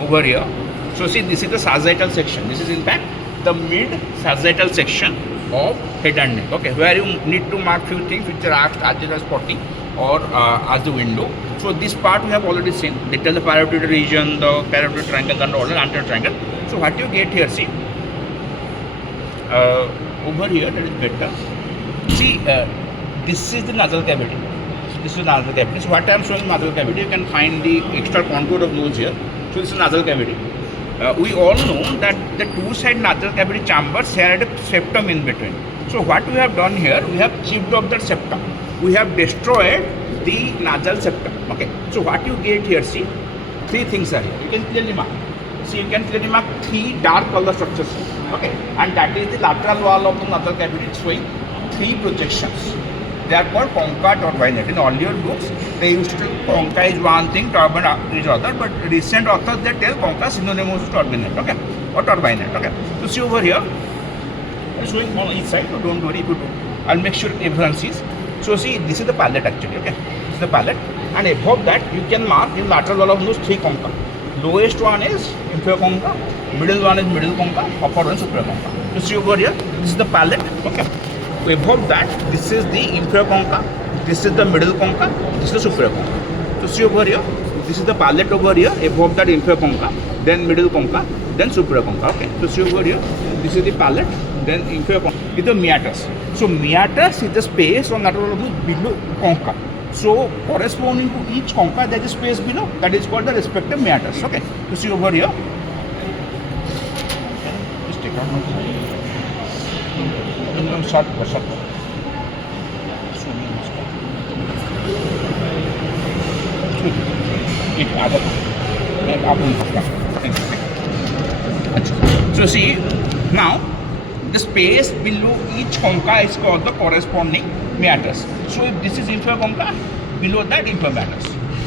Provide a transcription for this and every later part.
over here. So see, this is the sagittal section. This is in fact the mid sagittal section of head and neck. Okay, where you need to mark few things which are asked as spotting or as the window. So this part we have already seen. They tell the parapetid region, the parapetid triangle, and all the anterior triangle. So what you get here, see, over here that is better. See, this is the nasal cavity. This is nasal cavity. So what I am showing nasal cavity, you can find the external contour of nose here. So this is nasal cavity. We all know that the two-side nasal cavity chambers share a septum in between. So what we have done here, we have chipped off that septum. We have destroyed the nasal septum. Okay. So what you get here, see, three things are here. You can clearly mark. See, you can clearly mark three dark color structures. Okay. And that is the lateral wall of the nasal cavity showing three projections. They are called concha turbinate. In earlier books, they used to tell concha is one thing, turbinate is other, but recent authors they tell concha synonymous to turbinate, okay, or turbinate, okay. So see over here, it's showing on each side. So don't worry if you do. I'll make sure everyone sees. So see, this is the palate actually, okay. This is the palate, and above that you can mark in lateral wall of nose three concha. Lowest one is inferior concha, middle one is middle concha, upper one is superior concha. So see over here, this is the palate, okay. Above that, this is the inferior concha, this is the middle concha, this is the superior concha. So see over here, this is the palate over here, above that inferior concha, then middle concha, then superior concha. Okay. So see over here, this is the palate, then inferior concha. This is the meatus. So meatus is the space on lateral below concha. So corresponding to each concha, there is a space below, that is called the respective meatus. Okay. So see over here. Just take out my short. So see, now the space below each concha is called the corresponding meatus. So if this is inferior concha, below that inferior meatus.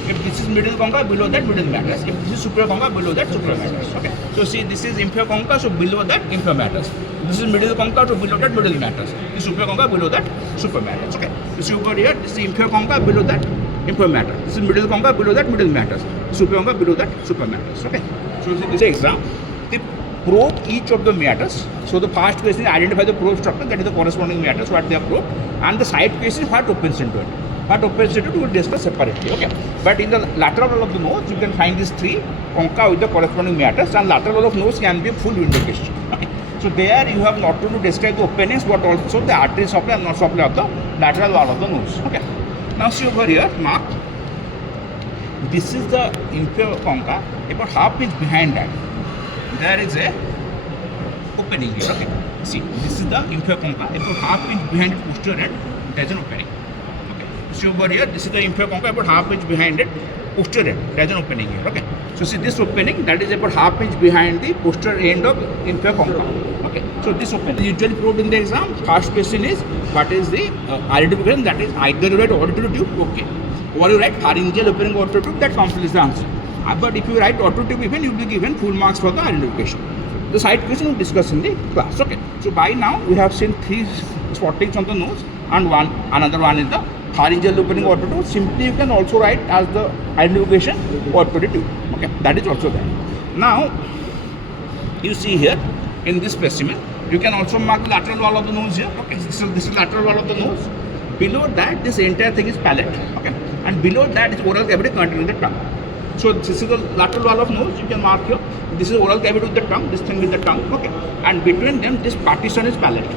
If this is middle concha, below that middle meatus. If this is superior concha, below that superior meatus. Okay. So see, this is inferior concha, so below that inferior meatus. This is middle concha, so below that middle meatus. This is superior concha, below that superior meatus. Okay. This is over here. This is inferior concha, below that inferior meatus. This is middle concha, below that middle meatus. Superior concha, below that superior meatus. Okay. So this is exam. They probe each of the meatus. So the first question is identify the probe structure, that is the corresponding meatus, what they have probed, and the side question is what opens into it. What opens into it we will discuss separately. Okay. But in the lateral wall of the nose, you can find these three concha with the corresponding meatus, and lateral wall of nose can be a full window question. Okay. So there you have not to describe the openings, but also the artery supply and not supply of the lateral wall of the nose. Okay. Now see over here, mark. This is the inferior concha. About half inch behind that, there is a opening here. Okay. See, this is the inferior concha. About half inch behind it, posterior end, there is an opening. Okay. See over here, this is the inferior concha. About half inch behind it, posterior end, there is an opening here. Okay. So see this opening, that is about half inch behind the posterior end of inferior concha. Okay. So this opening usually probed in the exam. First question is what is the identification, that is either you write auditory tube, okay, or you write pharyngeal opening auditory tube, that completes the answer. But if you write auditory tube even, you will be given full marks for the identification. The side question we will discuss in the class. Okay. So by now we have seen three spottings on the nose, and another one is the pharyngeal opening auditory tube. Simply you can also write as the identification auditory tube. Okay. That is also there. Now you see here in this specimen, you can also mark the lateral wall of the nose here. Okay. So this is lateral wall of the nose. Below that, this entire thing is palate. Okay. And below that is oral cavity containing the tongue. So this is the lateral wall of nose, you can mark here. This is oral cavity with the tongue, this thing with the tongue, okay. And between them, this partition is palate,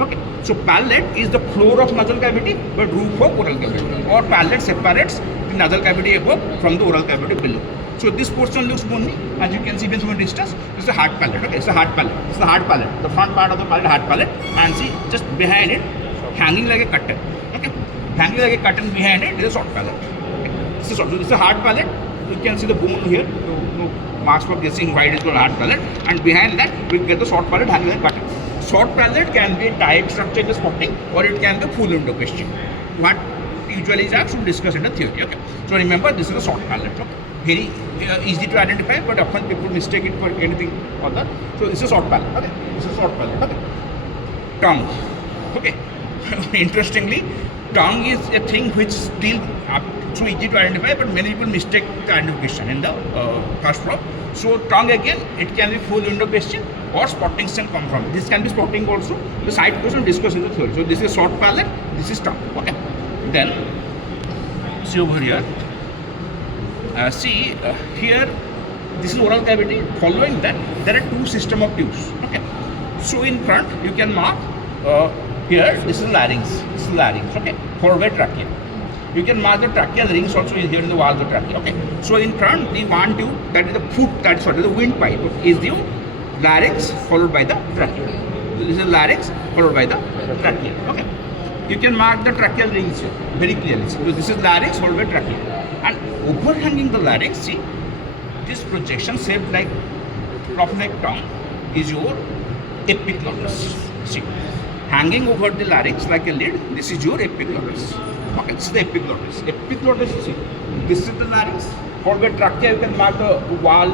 okay. So palate is the floor of nasal cavity, but roof of oral cavity. Or palate separates the nasal cavity above from the oral cavity below. So this portion looks bony, as you can see even from a distance. This is a hard palate, okay. It's a hard palate. It's the hard palate. The front part of the palate, hard palate, and see just behind it, hanging like a curtain, okay. Hanging like a curtain behind it is a soft palate. Okay. This is soft. So this is a hard palate. You can see the bone here, no marks for guessing why it is called hard palate, and behind that we get the short palate hanging like curtain. Short palate can be a tight structure in the spotting, or it can be a full window question. What usually is asked to discuss in the theory. Okay. So remember, this is a short palate. Okay. Very easy to identify, but often people mistake it for anything other. So this is a short palate. Okay. This is a short palate. Okay. Tongue. Okay. Interestingly, tongue is a thing which still so easy to identify, but many people mistake the identification in the first floor. So tongue again, it can be full window question or spotting can come from. This can be spotting also. The side question discussed in the theory. So this is short palate, this is tongue. Okay. Then see over here. Here, this is oral cavity. Following that, there are two system of tubes. Okay. So in front, you can mark here. This is larynx. This is larynx. Okay. Forward trachea. You can mark the tracheal rings also is here in the wall of the trachea. Okay. So in front, the one tube, that is the foot, that's the windpipe, is the larynx followed by the trachea. So this is larynx followed by the trachea. Okay. You can mark the tracheal rings here very clearly. So this is larynx followed by trachea. And overhanging the larynx, see, this projection shaped like rough-neck tongue is your epiglottis. See, hanging over the larynx like a lid, this is your epiglottis. Okay, this is the epiglottis. Epiglottis, see, this is the larynx. For the trachea, you can mark the wall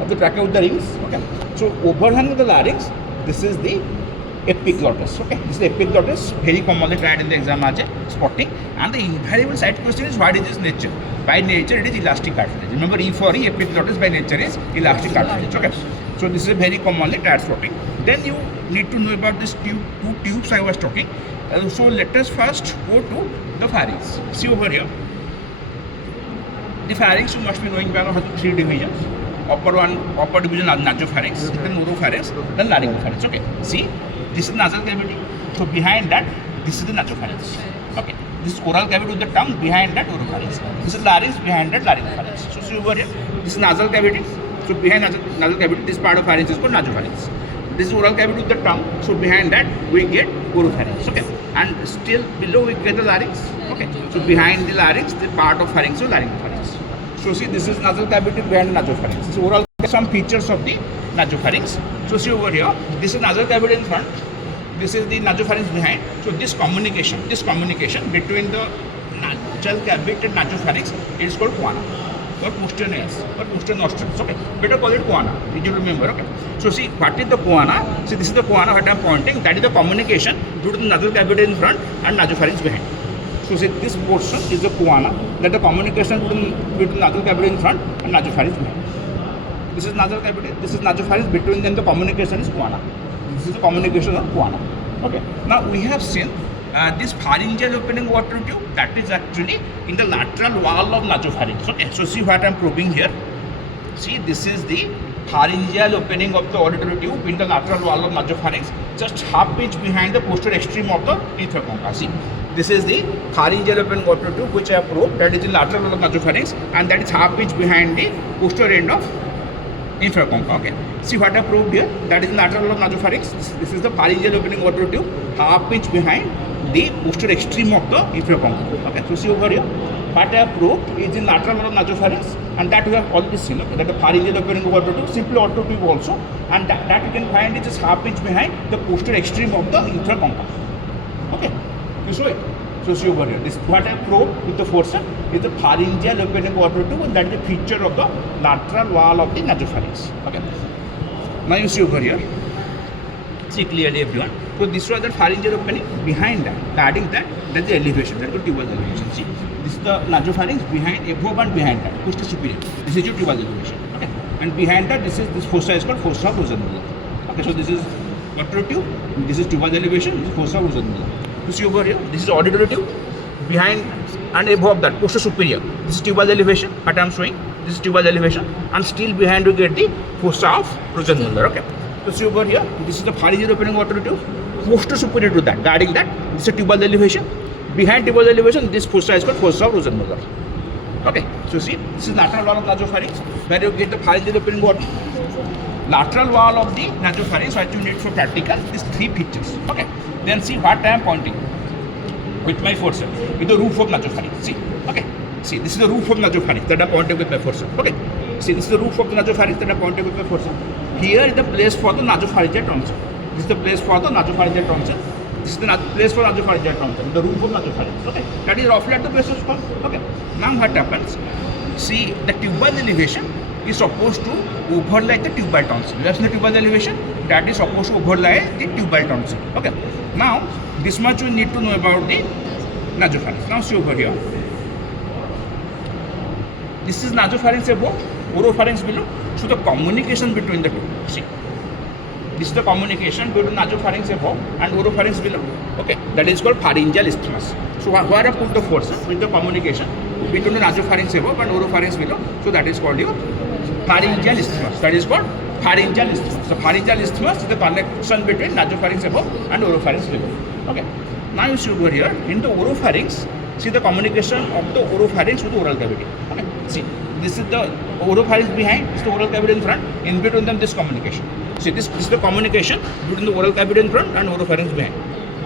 of the trachea with the rings. Okay, so overhanging the larynx, this is the epiglottis. Okay, this is the epiglottis. Very commonly tried in the exam as a spotting. And the invariable side question is, what is its nature? By nature, it is elastic cartilage. Remember, E for E, epiglottis by nature is elastic cartilage. Okay, so this is a very commonly tried spotting. Then you need to know about this two tubes I was talking. So let us first go to the pharynx. See over here. The pharynx, you must be knowing by three divisions. Upper division nasopharynx, then oropharynx, then laryngopharynx. Okay. See, this is nasal cavity. So behind that, this is the nasopharynx. Okay. This is oral cavity with the tongue. Behind that, oropharynx. This is larynx. Behind that, laryngopharynx. So see over here. This is nasal cavity. So behind nasal cavity, this part of pharynx is called nasopharynx. This is oral cavity with the tongue. So behind that, we get oropharynx. Okay. And still below, we get the larynx. Okay. So behind the larynx, the part of pharynx is laryngopharynx. So see, this is nasal cavity behind the nasopharynx. So oral, some features of the nasopharynx. So see over here, this is nasal cavity in front. This is the nasopharynx behind. So this communication between the nasal cavity and nasopharynx is called choana, or posterior nails, or posterior nostrils. Okay, better call it choana. Did you remember? Okay. So see, what is the choana? See, this is the choana what I am pointing. That is the communication between the nasal cavity in front and nasopharynx behind. So see, this portion is the choana, that the communication between nasal cavity in front and nasopharynx behind. This is nasal cavity, this is nasopharynx, between them the communication is choana. This is the communication of choana. Okay. Now we have seen this pharyngeal opening water tube, that is actually in the lateral wall of nasopharynx. Okay. So see what I am probing here. See, this is the pharyngeal opening of the auditory tube in the lateral wall of nasopharynx, just half inch behind the posterior extreme of the inferior concha. See, this is the pharyngeal opening water tube which I have probed, that is the lateral wall of nasopharynx, and that is half inch behind the posterior end of inferior concha. Okay. See what I proved here, that is the lateral wall of nasopharynx. This is the pharyngeal opening water tube, half inch behind the posterior extreme of the inferior concha. Okay. So see over here, what I have proved is in lateral wall of nasopharynx, and that we have already seen. Okay. That the pharyngeal opening water tube, simply water tube also, and that you can find is just half inch behind the posterior extreme of the inferior concha. Okay. You saw it. So see over here, this what I probed with the forceps is the pharyngeal opening water tube, and that is the feature of the lateral wall of the nasopharynx. Okay. Now you see over here, see clearly everyone. So this was the pharyngeal opening. Behind that, adding that, that's the elevation, that's the tubal elevation. See, this is the nasopharynx behind, above and behind that, posterior superior. This is your tubal elevation. Okay. And behind that, this fossa is called fossa rosenmuller. Okay. So this is water tube, this is tubal elevation, this is fossa rosenmuller. You see over here, this is auditory tube, behind and above that, posterior superior. This is tubal elevation, what I am showing. This is tubal elevation, and still behind you get the fossa of rosenmuller. Okay. So see over here, this is the pharyngeal opening water tube, posterior superior to that, guarding that. This is tubal elevation. Behind tubal elevation, this fossa is called fossa of rosenmuller. Okay. So see, this is lateral wall of nasopharynx, where you get the pharyngeal opening water. Lateral wall of the nasopharynx, what you need for practical, these three features. Okay. Then see what I am pointing with my forceps, with the roof of nasopharynx. See, okay. See, this is the roof of nasopharynx that I am pointing with my forceps. Okay. See, this is the roof of the nasopharynx that I am pointing with my forceps. Here is the place for the nasopharyngeal tonsil. This is the place for the nasopharyngeal tonsil. This is the place for nasopharyngeal tonsil, the roof of nasopharynx. Okay. That is roughly at the base of skull. Okay. Now what happens? See, the tubal elevation is supposed to overlay the tubal tonsil. You have seen the tubal elevation? That is supposed to overlay the tubal tonsil. Okay. Now, this much you need to know about the nasopharynx. Now see over here. This is nasopharynx above, oropharynx below. So the communication between the two. See, this is the communication between nasopharynx above and oropharynx below. Okay, that is called pharyngeal isthmus. So where I put the force with the communication between the nasopharynx above and oropharynx below. So that is called your pharyngeal isthmus. That is called pharyngeal isthmus. So pharyngeal isthmus is the connection between nasopharynx above and oropharynx below. Okay. Now you see over here in the oropharynx. See the communication of the oropharynx with the oral cavity. Okay. See, this is the oropharynx behind. This is the oral cavity in front. In between them, this communication. See, this is the communication between the oral cavity in front and oropharynx behind.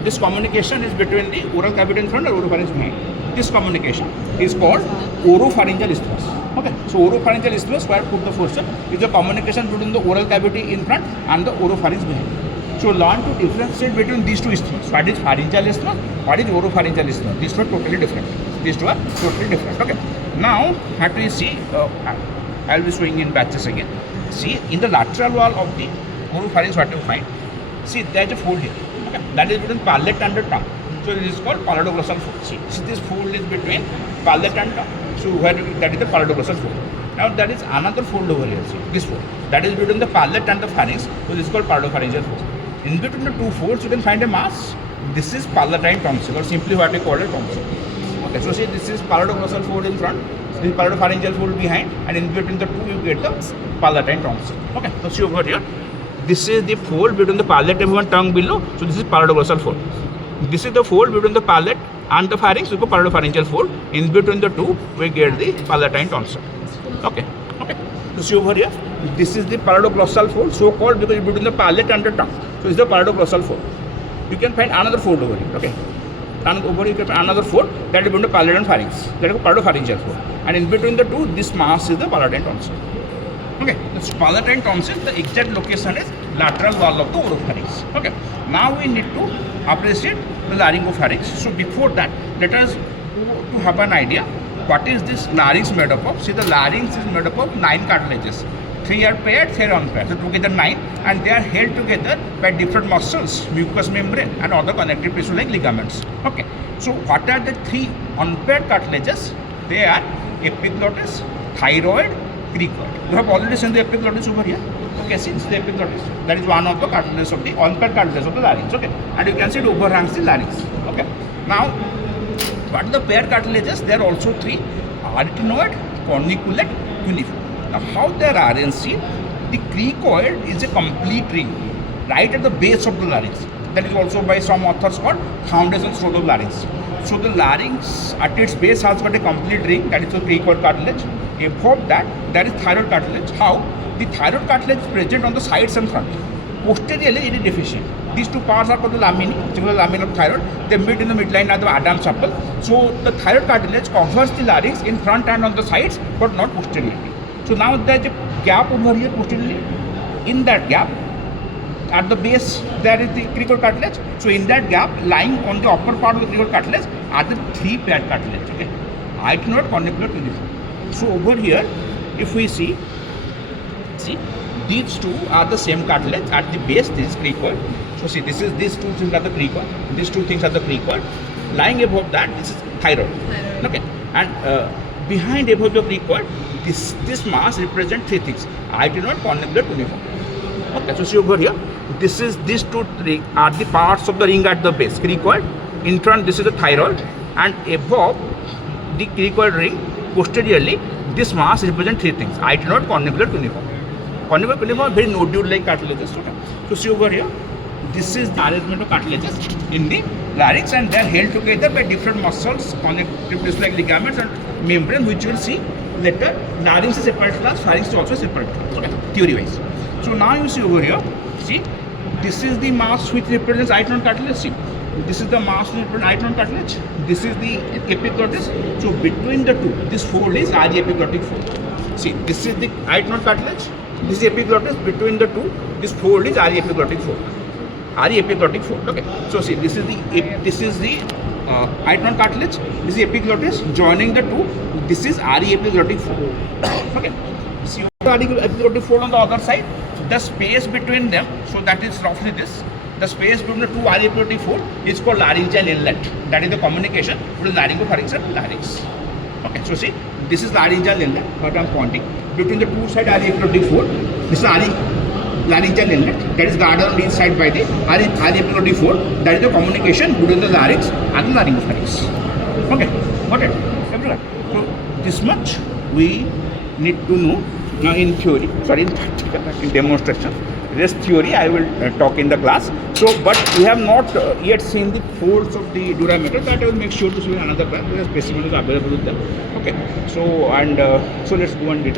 This communication is between the oral cavity in front and oropharynx behind. This communication is called oropharyngeal isthmus. Okay, so oropharyngeal isthmus, where put the force is the communication between the oral cavity in front and the oropharynx behind. So learn to differentiate between these two isthmus. What is pharyngeal isthmus? What is oropharyngeal isthmus? These two are totally different. These two are totally different. Okay. Now, how do you see? I'll be showing in batches again. See, in the lateral wall of the oropharynx, what you find? See, there is a fold here. Okay. That is between palate and the tongue. So it is called palatoglossal fold. See, this fold is between palate and tongue. So where that is the palatoglossal fold. Now there is another fold over here. See, this fold. That is between the palate and the pharynx. So this is called palatopharyngeal fold. In between the two folds, you can find a mass. This is palatine tonsil, or simply what we call it tonsil. Okay, so see, this is palatoglossal fold in front. This is palatopharyngeal fold behind, and in between the two, you get the palatine tonsil. Okay, so see over here. This is the fold between the palate and tongue below. So this is palatoglossal fold. This is the fold between the palate and the pharynx. We call palatopharyngeal fold. In between the two, we get the palatine tonsil. Okay. Okay. So see over here. This is the palatoglossal fold, so called because between the palate and the tongue. So it's the palatoglossal fold. You can find another fold over here. Okay. And over here you can find another fold that is between the palate and pharynx. That is palatopharyngeal fold. And in between the two, this mass is the palatine tonsil. Okay. This palatine tonsil, the exact location is lateral wall of the oropharynx. Okay. Now we need to appreciate the laryngopharynx. So before that, let us to have an idea what is this larynx made up of. See, the larynx is made up of 9 cartilages. 3 are paired, 3 are unpaired. So together 9, and they are held together by different muscles, mucous membrane and other connective tissue like ligaments. Okay. So what are the 3 unpaired cartilages? They are epiglottis, thyroid, cricoid. You have already seen the epiglottis over here. Okay, see, this is the epiglottis. That is one of the cartilages of the unpaired cartilages of the larynx. Okay, and you can see it overhangs the larynx. Okay. Now, what are the paired cartilages? There are also 3: arytenoid, corniculate, cuneiform. Now, how they are arranged? See, the cricoid is a complete ring right at the base of the larynx. That is also by some authors called foundation stone of larynx. So the larynx at its base has got a complete ring, that is the cricoid cartilage. Above that, there is thyroid cartilage. How? The thyroid cartilage is present on the sides and front. Posteriorly, it is deficient. These two parts are called the laminae, similar lamina of thyroid. They meet in the midline at the Adam's apple. So the thyroid cartilage covers the larynx in front and on the sides, but not posteriorly. So now there is a gap over here posteriorly. In that gap, at the base, there is the cricoid cartilage. So in that gap, lying on the upper part of the cricoid cartilage are the 3 paired cartilage. Okay, arytenoid, corniculate, cuneiform. So over here, if we see, these two are the same cartilage. At the base, this is cricoid. So see, these two things are the cricoid. These two things are the cricoid. Lying above that, this is thyroid. Okay, and behind above the cricoid, this mass represents 3 things: arytenoid, corniculate, cuneiform. Okay, so see over here, these two are the parts of the ring at the base. Cricoid, in front this is the thyroid, and above the cricoid ring, posteriorly, this mass represents 3 things: arytenoid, corniculate, cuneiform. Corniculate, cuneiform are very nodule-like cartilages. Okay, so see over here, this is the arrangement of cartilages in the larynx, and they are held together by different muscles, connective tissue like ligaments and membrane, which you will see later. Larynx is separate class, pharynx is also separate class. Okay, theory-wise. So now you see over here, see, this is the mass which represents arytenoid cartilage. See, this is the mass which represents arytenoid cartilage. This is the epiglottis. So between the two, this fold is aryepiglottic fold. See, this is the arytenoid cartilage. This is epiglottis. Between the two, this fold is aryepiglottic fold. Aryepiglottic fold. Okay. So see, this is the arytenoid cartilage. This is epiglottis. Joining the two, this is aryepiglottic fold. Okay. See, aryepiglottic fold on the other side. The space between them, so that is roughly this. The space between the two aryepiglottic fold is called laryngeal inlet. That is the communication between laryngopharynx and larynx. Okay, so see, This is laryngeal inlet, what I'm pointing. Between the two sides areolar D4. This is laryngeal inlet, that is guarded on each side by the areolar D4. That is the communication between the larynx and the laryngopharynx. Okay, got it? Everyone. So this much we need to know now in theory. Sorry, in practical, in demonstration. This theory I will talk in the class. So, but we have not yet seen the folds of the dura metal. That I will make sure to show in another class. The specimen is available with them. Okay. So and so let's go and